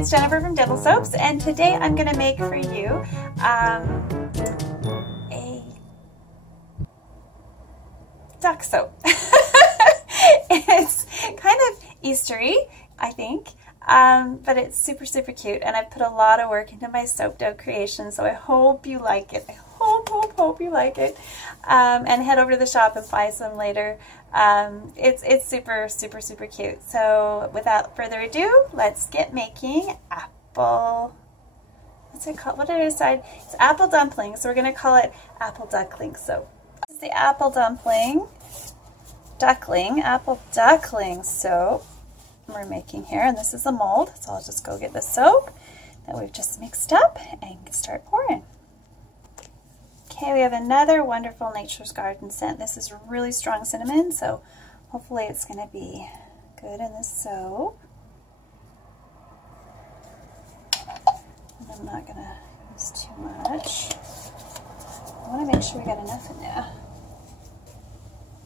it's Jennifer from Jentle Soaps, and today I'm going to make for you a duck soap. It's kind of Eastery, I think, but it's super, super cute, and I've put a lot of work into my soap dough creation, so I hope you like it. I hope you like it, and head over to the shop and buy some later. It's super, super, super cute. So without further ado, let's get making apple, what's it called? What did I decide? It's apple dumpling, so we're going to call it apple duckling soap. This is the apple duckling soap we're making here, and this is the mold. So I'll just go get the soap that we've just mixed up and start pouring. Okay, we have another wonderful Nature's Garden scent. This is really strong cinnamon, so hopefully it's going to be good in this soap. And I'm not going to use too much. I want to make sure we got enough in there.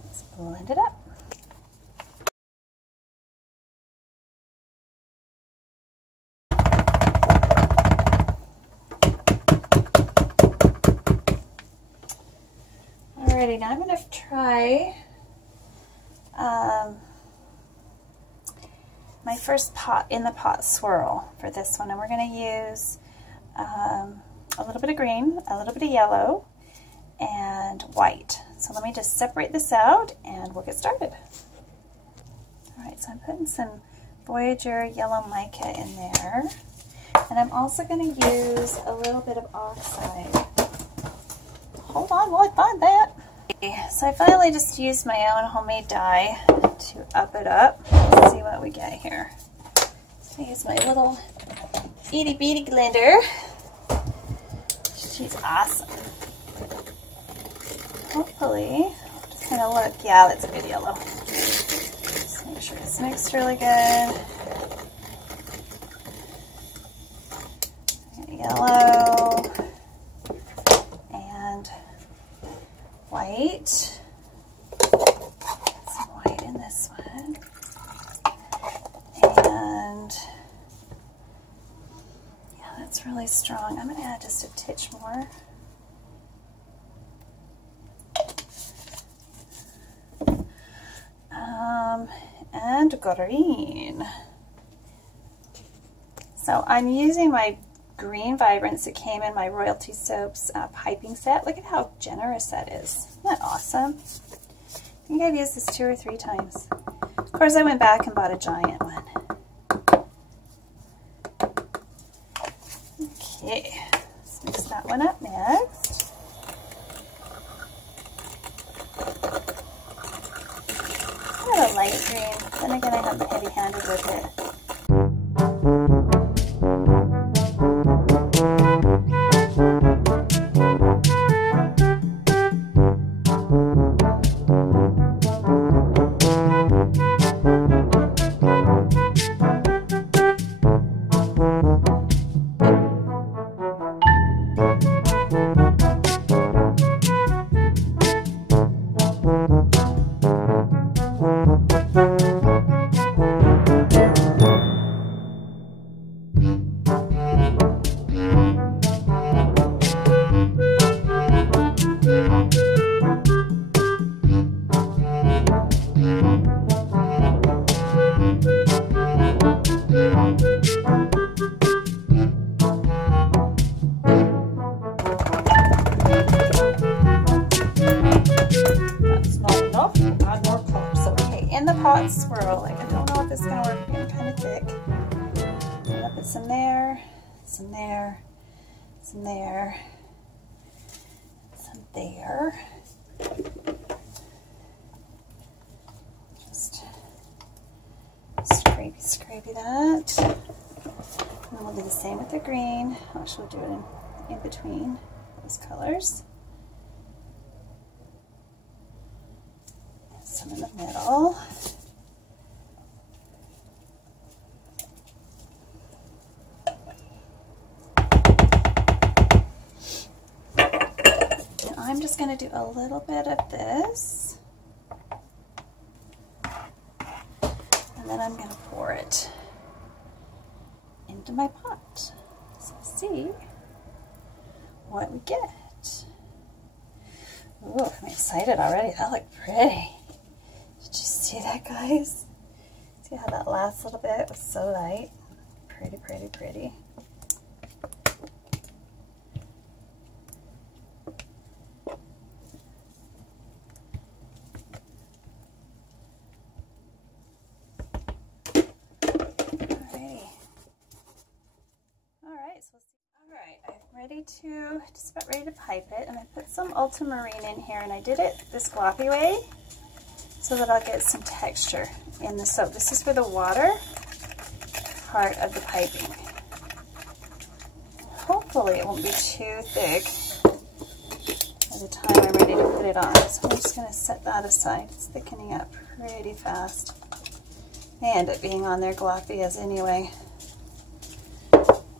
Let's blend it up. Alrighty, now I'm going to try my first pot in the pot swirl for this one, and we're going to use a little bit of green, a little bit of yellow, and white. So let me just separate this out and we'll get started. Alright, so I'm putting some Voyager yellow mica in there, and I'm also going to use a little bit of oxide. Hold on while I find that. So I finally just used my own homemade dye to up it up. Let's see what we get here. So I use my little itty bitty blender. She's awesome. Hopefully, just kind of look, yeah, that's a good yellow. Just make sure it's mixed really good. Yellow. White, some white in this one, and yeah, that's really strong. I'm going to add just a titch more. And green. So I'm using my green vibrance that came in my Royalty Soaps piping set. Look at how generous that is. Isn't that awesome? I think I've used this 2 or 3 times. Of course, I went back and bought a giant one. Okay, let's mix that one up next. I have a light green, then again I have the heavy-handed with it. Pot swirl. Like, I don't know if it's going to work, being kind of thick. I'm going to put some there, some there, some there, some there. Just scrapey that. And we'll do the same with the green. Actually, we'll do it in between those colors. Some in the middle. And I'm just going to do a little bit of this. And then I'm going to pour it into into my pot. So let's see what we get. Ooh, I'm excited already. That looked pretty. Did you see that, guys? See how that last little bit was so light? Pretty, pretty, pretty. I'm just about ready to pipe it, and I put some ultramarine in here, and I did it this gloppy way so that I'll get some texture in the soap. This is for the water part of the piping. Hopefully it won't be too thick by the time I'm ready to put it on. So I'm just going to set that aside. It's thickening up pretty fast. May end up being on there gloppy as anyway.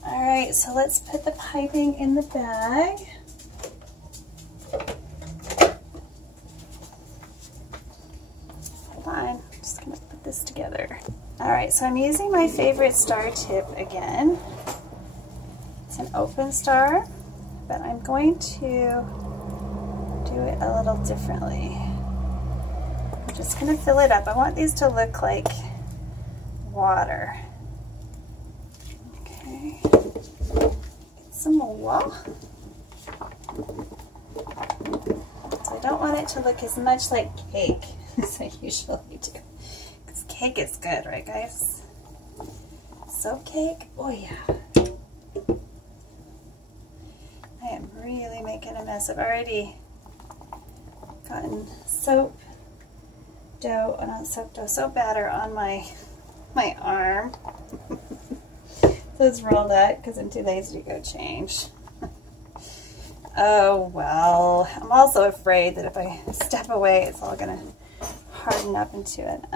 Alright, so let's put the piping in the bag. Hold on, I'm just going to put this together. Alright, so I'm using my favorite star tip again. It's an open star, but I'm going to do it a little differently. I'm just going to fill it up. I want these to look like water. Okay. Some more. So I don't want it to look as much like cake as I usually do. Because cake is good, right guys? Soap cake? Oh yeah. I am really making a mess. I've already gotten soap dough, not soap dough, soap batter on my arm. So it's rolled out because I'm too lazy to go change. Oh well. I'm also afraid that if I step away, it's all going to harden up into an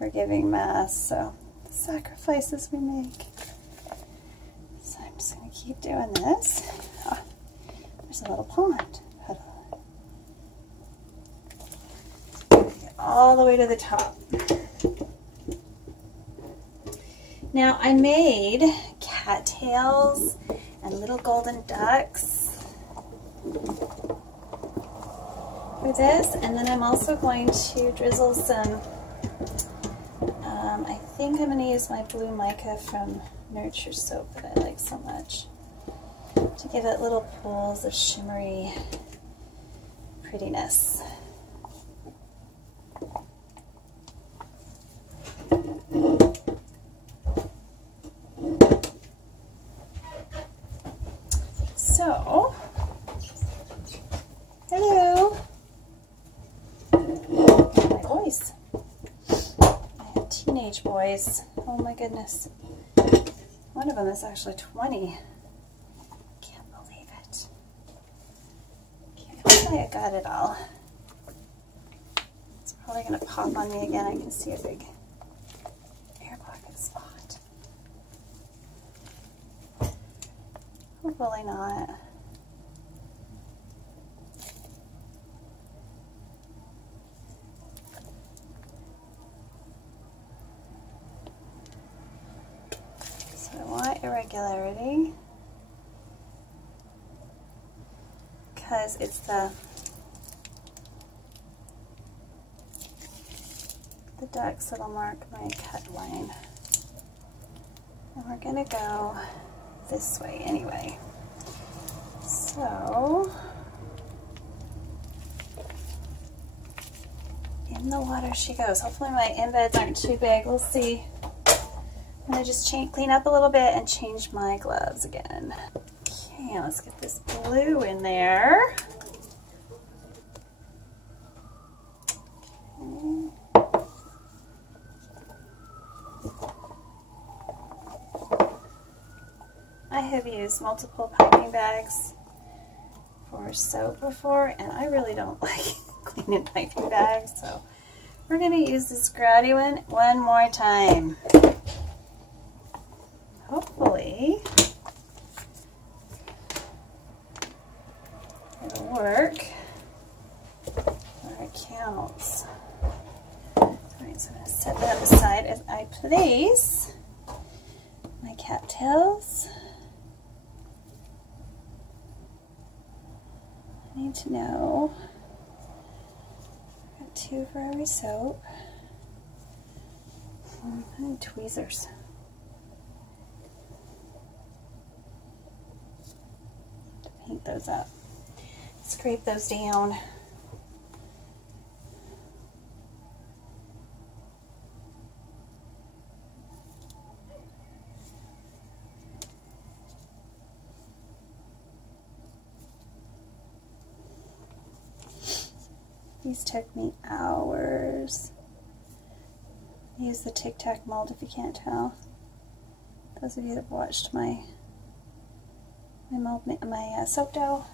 unforgiving mess. So the sacrifices we make. So I'm just going to keep doing this. Oh, there's a little pond. Get all the way to the top. Now I made cattails and little golden ducks for this, and then I'm also going to drizzle some, I think I'm going to use my blue mica from Nurture Soap that I like so much to give it little pools of shimmery prettiness. So, hello. My boys. I have teenage boys. Oh my goodness. One of them is actually 20. Can't believe it. Can't believe I got it all. It's probably going to pop on me again. I can see a big air pocket spot. Hopefully not. So I want irregularity because it's the ducks that'll mark my cut line. And we're going to go this way anyway. So, in the water she goes. Hopefully my embeds aren't too big. We'll see. I'm going to just clean up a little bit and change my gloves again. Okay, let's get this blue in there. Okay. I have used multiple piping bags for soap before, and I really don't like cleaning piping bags, so we're going to use this grotty one more time. Hopefully it'll work where it counts. Alright, so I'm going to set that aside as I place my cattails. I need to know. I've got 2 for every soap. I need tweezers. To paint those up. Scrape those down. These took me hours. I use the Tic Tac mold if you can't tell. Those of you that have watched my soap dough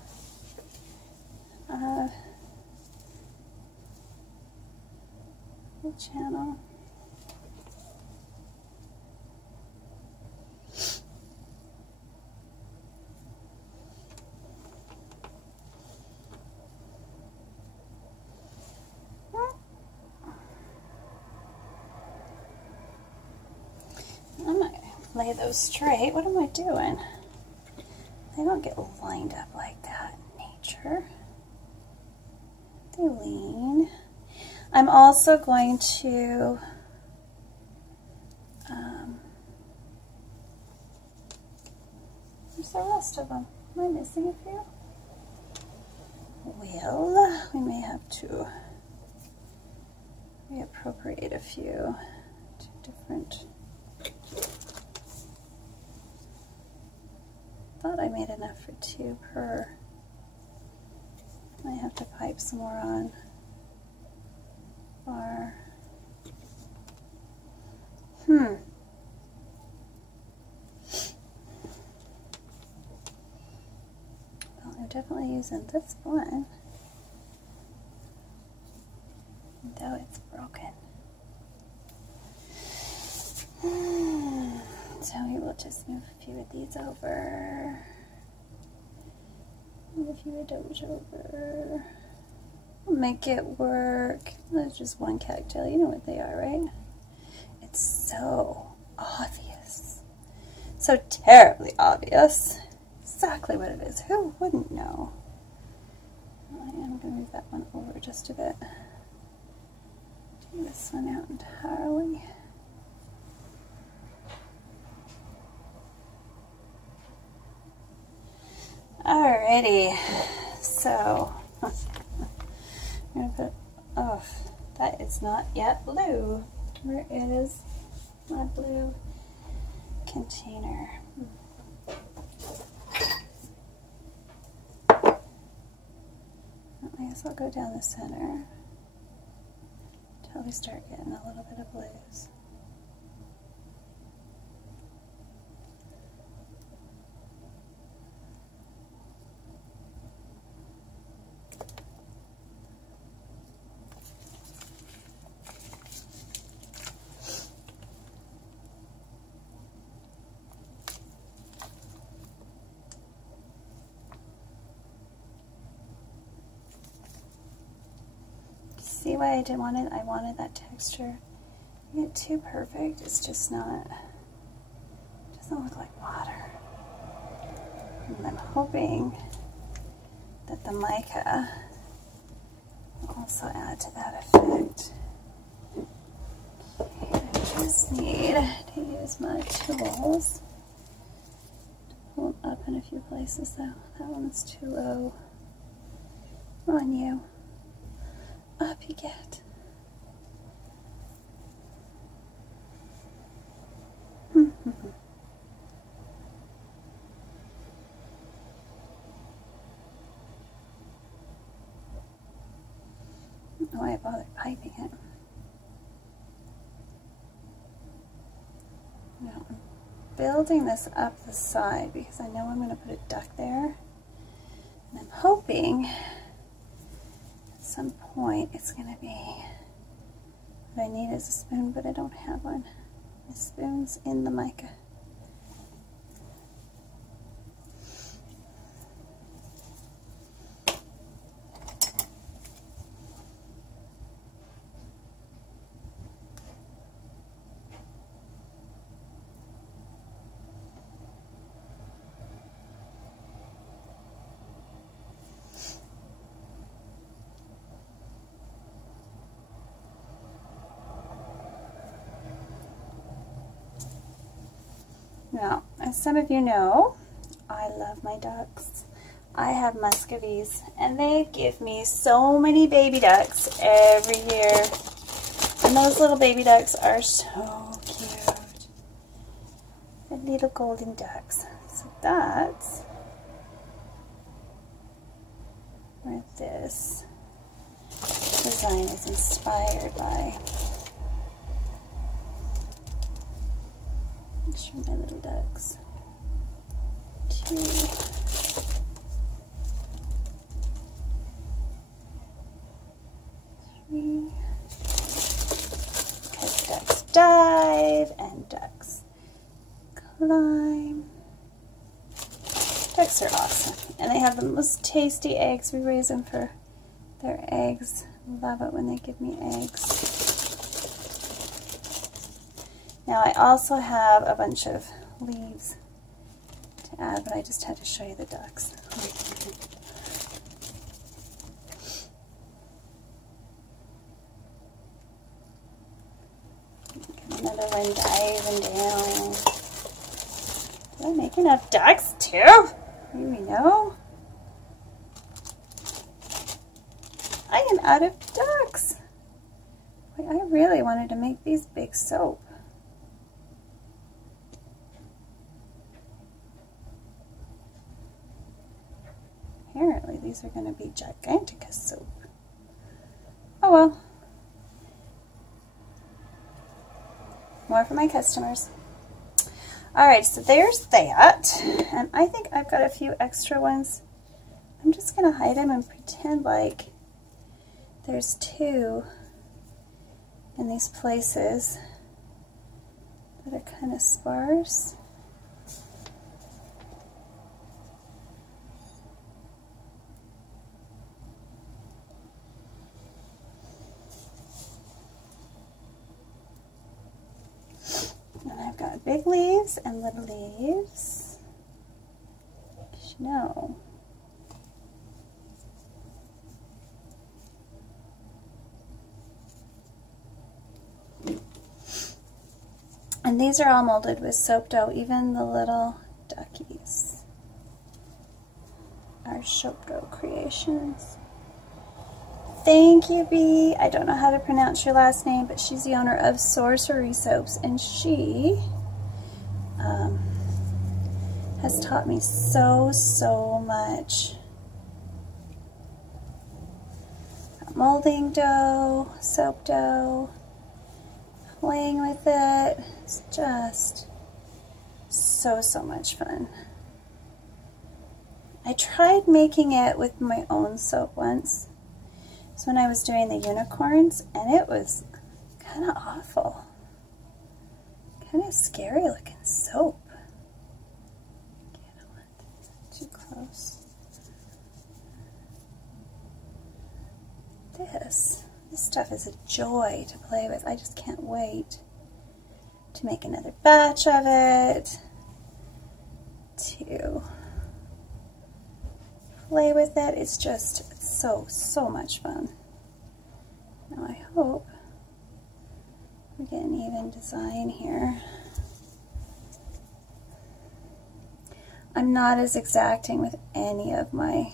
channel. Lay those straight. What am I doing? They don't get lined up like that in nature. They lean. I'm also going to where's the rest of them? Am I missing a few? Well, we may have to reappropriate a few to different. Thought I made enough for 2 per. I have to pipe some more on. Bar. Well, I'm definitely using this one, though it's broken. So we will just move a few of these over. Move a few of those over. We'll make it work. That's just one cattail. You know what they are, right? It's so obvious. So terribly obvious. Exactly what it is. Who wouldn't know? I am going to move that one over just a bit. Take this one out entirely. Alrighty, so I'm going to put, oh, that is not yet blue. Where is my blue container? I guess I'll go down the center until we start getting a little bit of blues. See why I didn't want it? I wanted that texture. You get too perfect, it's just not, it doesn't look like water. And I'm hoping that the mica will also add to that effect. Okay, I just need to use my tools to pull them up in a few places though. That one's too low on you. Up you get. Why I bothered piping it. Now I'm building this up the side because I know I'm going to put a duck there. And I'm hoping at some point it's going to be, what I need is a spoon, but I don't have one. My spoon's in the mica. Now, as some of you know, I love my ducks. I have muscovies, and they give me so many baby ducks every year. And those little baby ducks are so cute. The little golden ducks. So that's where this design is inspired by. Show my little ducks. 2, 3. Because ducks dive and ducks climb. Ducks are awesome. And they have the most tasty eggs. We raise them for their eggs. Love it when they give me eggs. Now I also have a bunch of leaves to add, but I just had to show you the ducks. Another one diving down. Did I make enough ducks too? Maybe no. I am out of ducks. Wait, I really wanted to make these big soap. Apparently these are going to be gigantic soap. Oh well. More for my customers. Alright, so there's that. And I think I've got a few extra ones. I'm just going to hide them and pretend like there's 2 in these places that are kind of sparse. Got big leaves and little leaves. No. And these are all molded with soap dough, even the little duckies are soap dough creations. Thank you, Bee. I don't know how to pronounce your last name, but she's the owner of Sorcery Soaps, and she has taught me so much. Molding dough, soap dough, playing with it. It's just so much fun. I tried making it with my own soap once. So when I was doing the unicorns, and it was kind of awful. Kind of scary looking soap. Okay, I don't want too close. This stuff is a joy to play with. I just can't wait to make another batch of it, to play with it. It's just so much fun. Now I hope we get an even design here. I'm not as exacting with any of my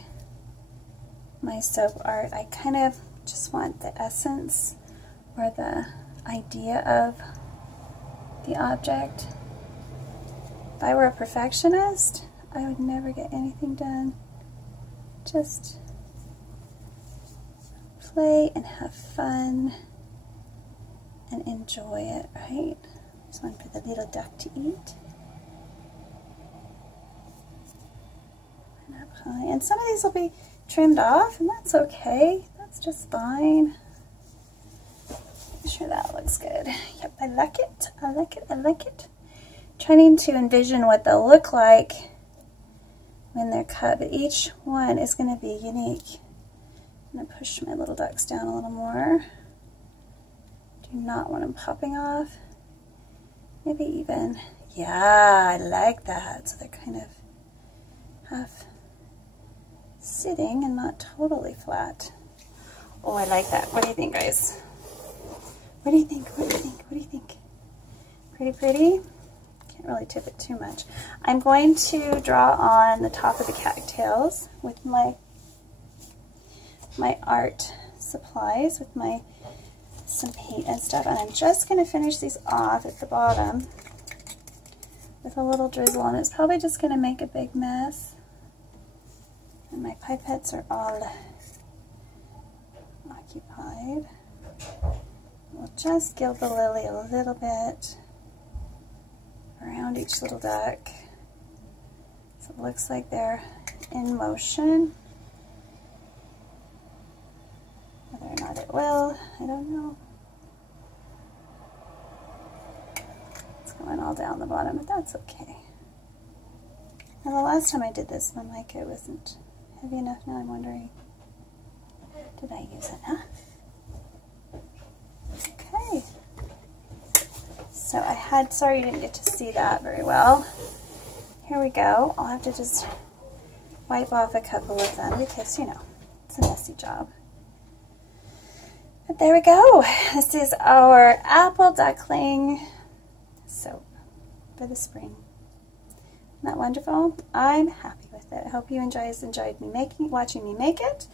soap art. I kind of just want the essence or the idea of the object. If I were a perfectionist, I would never get anything done. Just play and have fun and enjoy it, right? This one for the little duck to eat. And up high. And some of these will be trimmed off, and that's okay. That's just fine. Make sure that looks good. Yep, I like it. I like it. I like it. Trying to envision what they'll look like when they're cut, but each one is going to be unique. I'm going to push my little ducks down a little more. Do not want them popping off. Maybe even, yeah, I like that. So they're kind of half sitting and not totally flat. Oh, I like that. What do you think, guys? What do you think? What do you think? What do you think? Pretty, pretty? Okay, really tip it too much. I'm going to draw on the top of the cattails with my art supplies, with some paint and stuff, and I'm just going to finish these off at the bottom with a little drizzle, and it's probably just going to make a big mess. And my pipettes are all occupied. We'll just gild the lily a little bit around each little duck, so it looks like they're in motion. Whether or not it will, I don't know. It's going all down the bottom, but that's okay. Now the last time I did this, my mica wasn't heavy enough. Now I'm wondering, did I use enough? Okay. So I had, sorry you didn't get to see that very well. Here we go. I'll have to just wipe off a couple of them because, you know, it's a messy job. But there we go. This is our apple duckling soap for the spring. Isn't that wonderful? I'm happy with it. I hope you enjoyed me watching me make it.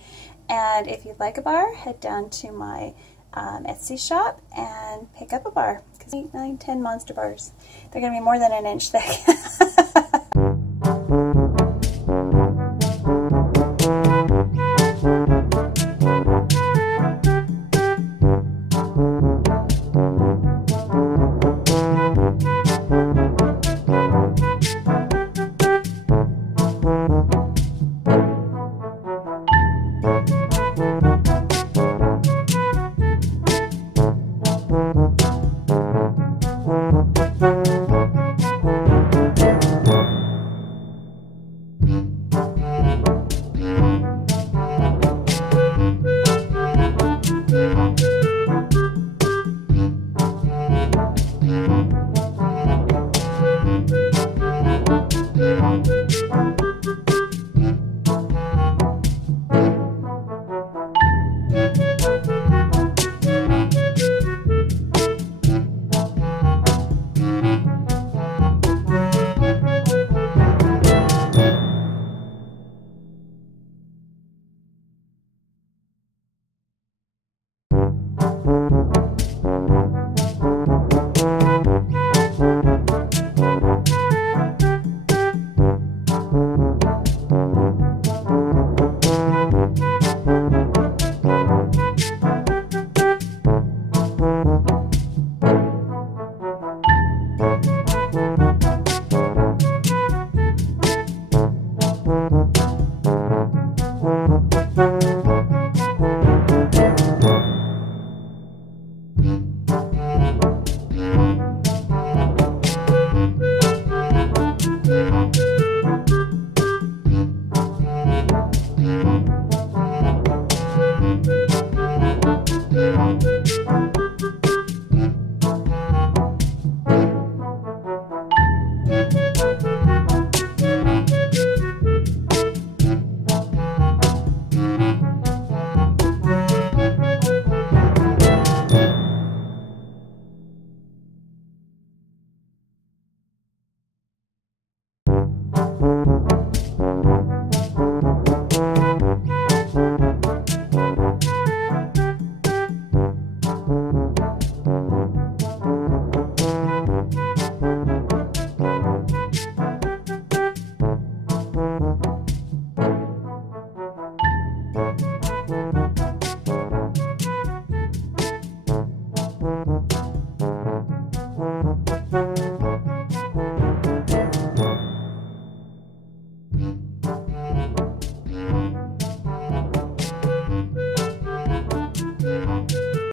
And if you'd like a bar, head down to my Etsy shop and pick up a bar. Because 8, 9, 10 monster bars. They're going to be more than an inch thick.